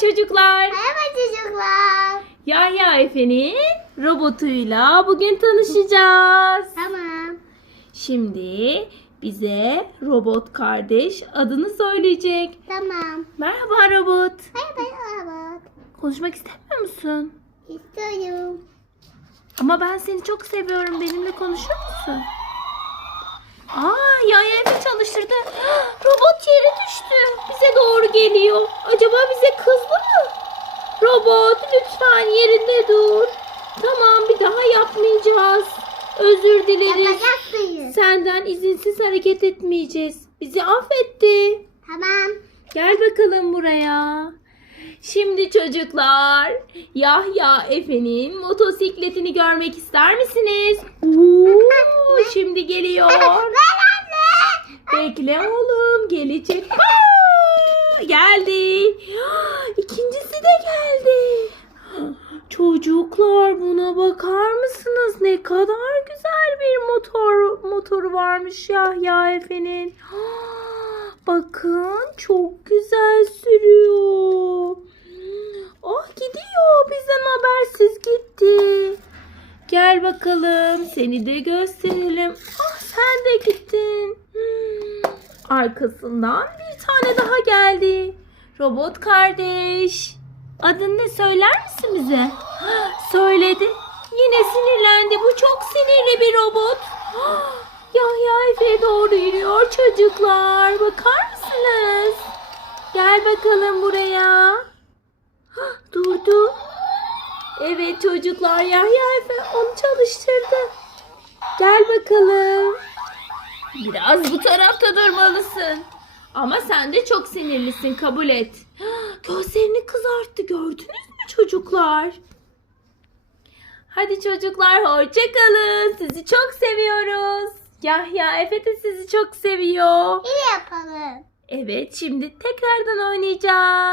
çocuklar. Merhaba çocuklar. Yahya Efe'nin robotuyla bugün tanışacağız. Tamam. Şimdi bize robot kardeş adını söyleyecek. Tamam. Merhaba robot. Merhaba robot. Konuşmak istemiyor musun? İstiyorum. Ama ben seni çok seviyorum. Benimle konuşur musun? Aa, Yahya Efe çalıştırdı. Robot yere düştü. Bize doğru geliyor. Acaba bize kızdı mı? Robot lütfen yerinde dur. Tamam bir daha yapmayacağız. Özür dileriz. Yapacaksınız. Senden izinsiz hareket etmeyeceğiz. Bizi affetti. Tamam. Gel bakalım buraya. Şimdi çocuklar Yahya Efe'nin motosikletini görmek ister misiniz? Oo, şimdi geliyor. Bekle oğlum gelecek. Aa, geldi. İkincisi de geldi. Çocuklar buna bakar mısınız? Ne kadar güzel bir motor motoru varmış Yahya Efe'nin. Bakın çok güzel sürüyor. Oh gidiyor bizden habersiz gitti. Gel bakalım seni de gösterelim. Ah sen de gittin. Hmm, Arkasından bir tane daha geldi. Robot kardeş. Adın ne söyler misin bize? Söyledi. Yine sinirlendi. Bu çok sinirli bir robot. Ah, Yahya Efe'ye doğru yürüyor çocuklar. Bakar mısınız? Gel bakalım buraya. Durdu. Evet çocuklar Yahya Efe onu çalıştırdı. Gel bakalım. Biraz bu tarafta durmalısın. Ama sen de çok sinirlisin kabul et. Gözlerini kızarttı gördünüz mü çocuklar? Hadi çocuklar hoşça kalın. Sizi çok seviyoruz. Yahya Efe de sizi çok seviyor. Yine yapalım. Evet şimdi tekrardan oynayacağız.